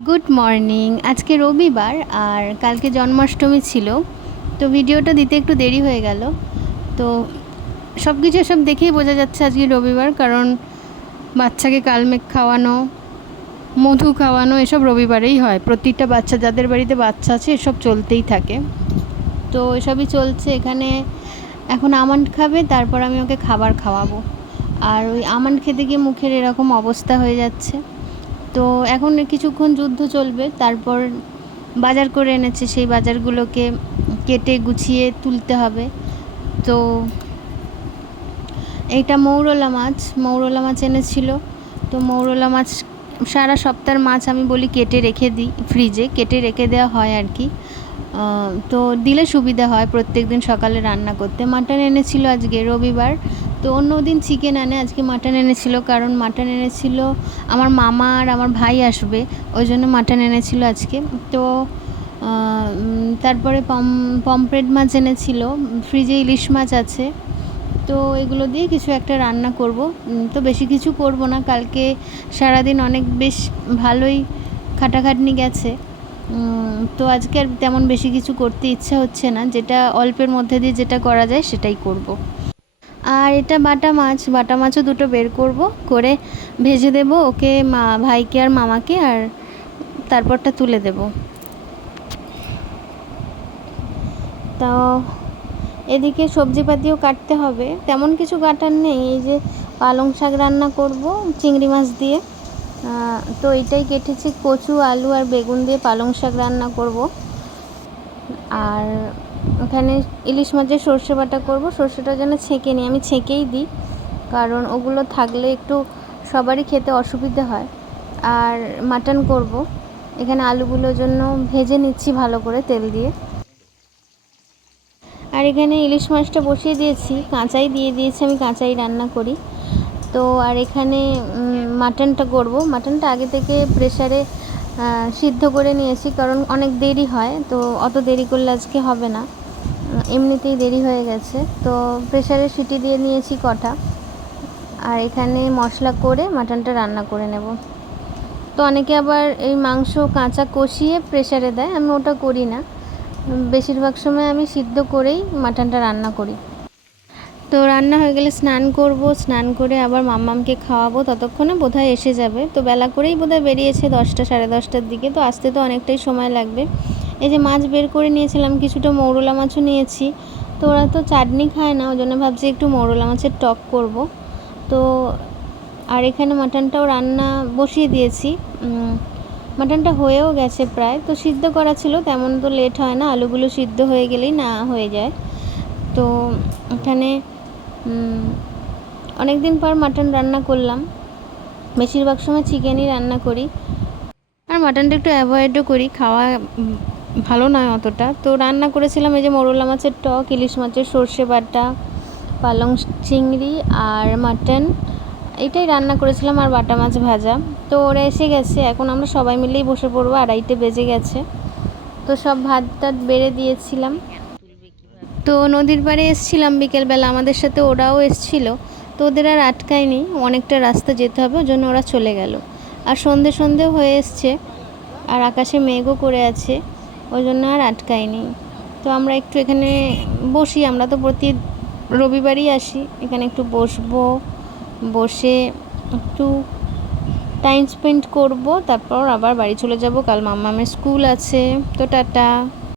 Good morning. আজকে রবিবার আর কালকে জন্মাষ্টমী ছিল, তো ভিডিওটা দিতে একটু দেরি হয়ে গেল। তো সব দেখেই বোঝা যাচ্ছে আজকে রবিবার, কারণ বাচ্চাকে কালমেঘ খাওয়ানো, মধু খাওয়ানো এসব রবিবারেই হয়। প্রতিটা বাচ্চা, যাদের বাড়িতে বাচ্চা আছে, এসব চলতেই থাকে। তো এসবই চলছে এখানে। এখন আমন্ড খাবে, তারপর আমি ওকে খাবার খাওয়াবো। আর ওই আমন্ড খেতে গিয়ে মুখের এরকম অবস্থা হয়ে যাচ্ছে। তো এখন কিছুক্ষণ যুদ্ধ চলবে, তারপর বাজার করে এনেছে, সেই বাজারগুলোকে কেটে গুছিয়ে তুলতে হবে। তো এইটা মৌরলা মাছ এনেছিল। তো মৌরলা মাছ, সারা সপ্তাহের মাছ আমি বলি কেটে রেখে দিই, ফ্রিজে কেটে রেখে দেওয়া হয় আর কি। তো দিলে সুবিধা হয় প্রত্যেক দিন সকালে রান্না করতে। মাটন এনেছিল আজকে রবিবার, তো অন্য দিন চিকেন আনে, আজকে মাটন এনেছিল। কারণ মাটন এনেছিল আমার মামা আর আমার ভাই আসবে, ওই জন্য মাটন এনেছিল আজকে। তো তারপরে পমফ্রেট মাছ এনেছিল, ফ্রিজে ইলিশ মাছ আছে। তো এগুলো দিয়ে কিছু একটা রান্না করব। তো বেশি কিছু করব না, কালকে সারাদিন অনেক বেশ ভালোই খাটাখাটনি গেছে। তো আজকে আর তেমন বেশি কিছু করতে ইচ্ছা হচ্ছে না, যেটা অল্পের মধ্যে দিয়ে যেটা করা যায় সেটাই করব। আর এটা বাটা মাছও দুটো বের করব, করে ভেজে দেব ওকে, ভাইকে আর মামাকে, আর তারপরটা তুলে দেব। তো এদিকে সবজিপাতিও কাটতে হবে, তেমন কিছু কাটার নেই। এই যে পালং শাক রান্না করব চিংড়ি মাছ দিয়ে, তো এটাই কেটেছি। কচু, আলু আর বেগুন দিয়ে পালং শাক রান্না করব। আর ওখানে ইলিশ মাছের সর্ষে বাটা করব। সর্ষেটা যেন ছেঁকে নিই, আমি ছেঁকেই দিই, কারণ ওগুলো থাকলে একটু সবারই খেতে অসুবিধে হয়। আর মাটন করব, এখানে আলুগুলোর জন্য ভেজে নিচ্ছি ভালো করে তেল দিয়ে। আর এখানে ইলিশ মাছটা বসিয়ে দিয়েছি, কাঁচাই দিয়ে দিয়েছি, আমি কাঁচাই রান্না করি। তো আর এখানে মাটনটা করব। মাটনটা আগে থেকে প্রেসারে সিদ্ধ করে নিয়েছি, কারণ অনেক দেরি হয়, তো অত দেরি করলে আজকে হবে না, এমনিতেই দেরি হয়ে গেছে। তো প্রেসারে সিটি দিয়ে নিয়েছি কটা। আর এখানে মশলা করে মাটনটা রান্না করে নেব। তো অনেকে আবার এই মাংস কাঁচা কষিয়ে প্রেসারে দেয়, আমি ওটা করি না। বেশিরভাগ সময় আমি সিদ্ধ করেই মাটনটা রান্না করি। তো রান্না হয়ে গেলে স্নান করব, স্নান করে আবার মাম্মামকে খাওয়াবো, ততক্ষণে বোধহয় এসে যাবে। তো বেলা করেই বোধহয় বেরিয়েছে, 10টা সাড়ে 10টার দিকে, তো আসতে তো অনেকটাই সময় লাগবে। এই যে মাছ বের করে নিয়েছিলাম, কিছুটা মৌরলা মাছও নিয়েছি। তো ওরা তো চাটনি খায় না, ওই জন্য ভাবছি একটু মৌরলা মাছের টক করব। তো আর এখানে মাটনটাও রান্না বসিয়ে দিয়েছি। মাটনটা হয়েও গেছে প্রায়, তো সিদ্ধ করা ছিল, তেমন তো লেট হয় না, আলুগুলো সিদ্ধ হয়ে গেলেই না হয়ে যায়। তো এখানে অনেক দিন পর মাটন রান্না করলাম, বেশিরভাগ সময় চিকেনই রান্না করি। আর মাটনটা একটু অ্যাভয়েডও করি, খাওয়া ভালো নয় অতটা। তো রান্না করেছিলাম এই যে মৌরলা মাছের টক, ইলিশ মাছের সর্ষে বাটা, পালং চিংড়ি আর মাটন, এইটাই রান্না করেছিলাম, আর বাটা মাছ ভাজা। তো ওরা এসে গেছে, এখন আমরা সবাই মিলেই বসে পড়বো, 2:30 বেজে গেছে। তো সব ভাত টাত বেড়ে দিয়েছিলাম। তো নদীর পাড়ে এসছিলাম বিকেলবেলা, আমাদের সাথে ওরাও এসছিল। তো ওদের আর আটকায়নি, অনেকটা রাস্তা যেতে হবে, ওই জন্য ওরা চলে গেল। আর সন্ধে হয়ে এসছে, আর আকাশে মেঘও করে আছে, ওই জন্য আর আটকায়নি। তো আমরা একটু এখানে বসি, আমরা তো প্রতি রবিবারই আসি, এখানে একটু বসবো, বসে একটু টাইম স্পেন্ড করব, তারপর আবার বাড়ি চলে যাব। কাল মাম্মামের স্কুল আছে। তো টাটা।